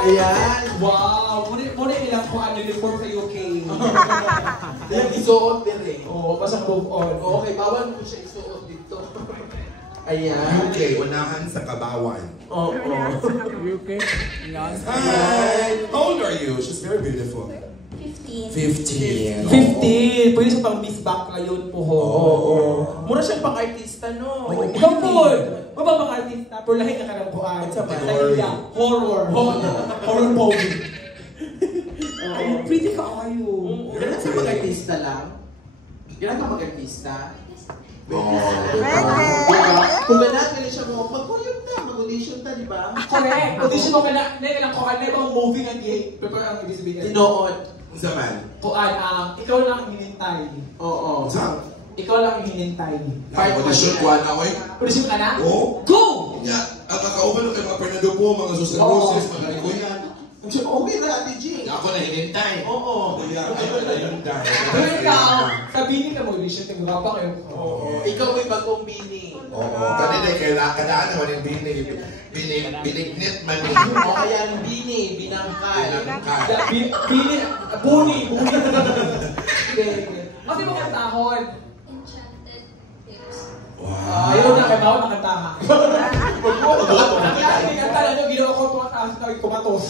Ayan. Wow! Muna ilang kung ano uniform sa UK. Ayan, isuot din eh. Oo, pasang move on. Okay, bawal ko siya isuot dito. Ayan. UK, unahan sa Kabawan. Oo. UK? Hi! How old are you? She's very beautiful. 15. 15! Pwede siya pang Miss Back ngayon po. Oo. Mura siyang pang-artista, no? Ikaw po! Mababang artista, pero lahi ka ng kuhaan. Sa Horror. Horror movie. Pretty ka kayo. Ganun sa mag-artista lang? Ganun ka mag-artista? Kung ganun ka siya mo, mag-volume ta, mag-audition ta, di ba? Correct! Audition mo ka na, ilang kuhaan na ibang movie nga di, pero ang ibig sabihin. Tinood. Zaman. Kuhaan, ikaw lang ang hinintay. Oo. Ikaw lang ang hinintay. Audition ko na ako eh. Audition ka na? Oo. Go! Ang kakauban ng kay mga Fernando po, mga Susan Roses, mga Rikuyan. Okay na, Ate G. Ako na hinintay. Oo. Ayun dahil. Pero ikaw, sabihin ka mo audition, tingnan ba kayo? Oo. Ikaw may bagong bini. Oo. Kanina kaya kadaan naman yung binignit man eh. O kaya ang bini, binangkal. Buni. Kasi mo kantahon. Enchanted Tales. Wow. Ayaw na kayo, nakantaha. Kaya kanta na nyo, ginawa ko tuwa taas na kumatos.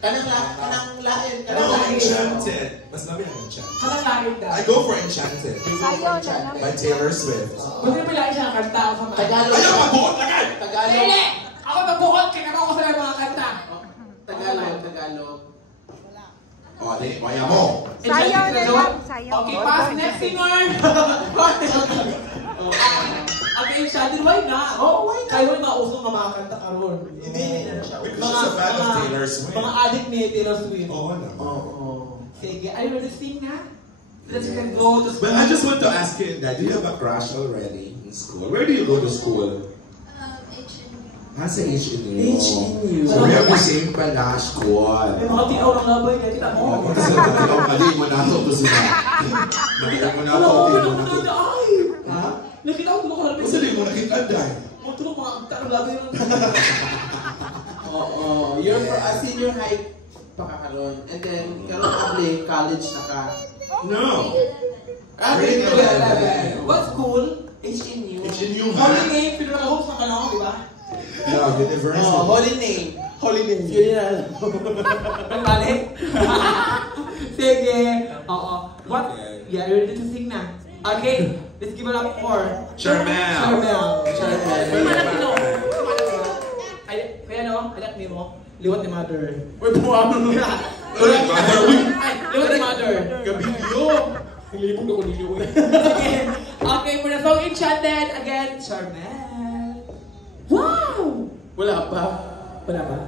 Kanang lain. Ano ang Enchanted? Mas namin ang Enchanted. Kanang langit na. I go for Enchanted. By Taylor Swift. Buti mo lang siya kanta ako sa mga. Tagalog. Ayaw magbuot na kan! Tagalog. Dili! Ako nagbukod, kaya naman ako sa mga kanta. Tagalog. O, di, kaya mo. Sayaw na lang, sayaw. Okay, pass. Next singer! Okay, Enchanted, why na? Oh, why not? Kayo na usong mga kanta karon. Hindi na siya. Because she's a fan of Taylor Swift. Mga addict ni Taylor Swift. Oo naman. Oo. Sige, are you ready to sing na? Let's can go to school. But I just want to ask you, Dad, do you have a crush already in school? Where do you go to school? HNU. Sa HNU. HNU. So we have the same pala school. May mga tinaw ng labay niya, kita mo. Kasi mali mo na ito sila. Mali mo na ito, Ano, hindi ano, mo na ano, ito. ay! Nakita ko tulong ko lang. Kasi di mo nakita, Dad. Tulong mga tanong labay ng Oo. You're a senior high pa ka karon. And then, karon probably college na ka. No. Grade 11. What school? HNU. HNU Holy nga. name, pinaka-host ng ano, di ba? Yeah, university. Oh, holy name. Holy name. Funeral. Ang balik? Sige. Oo. What? Yeah, you're ready to sing na. Okay, let's give it up for Charmel. Ay, kaya no, anak ni mo, liwat ni mother. Uy, buwang! Uy, mother, uy! Ay, liwat ni mother. Gabilyo! Hilipog na ko ninyo. Okay, for the song Enchanted, again, Charmel. Wow! Wala pa. Wala ba?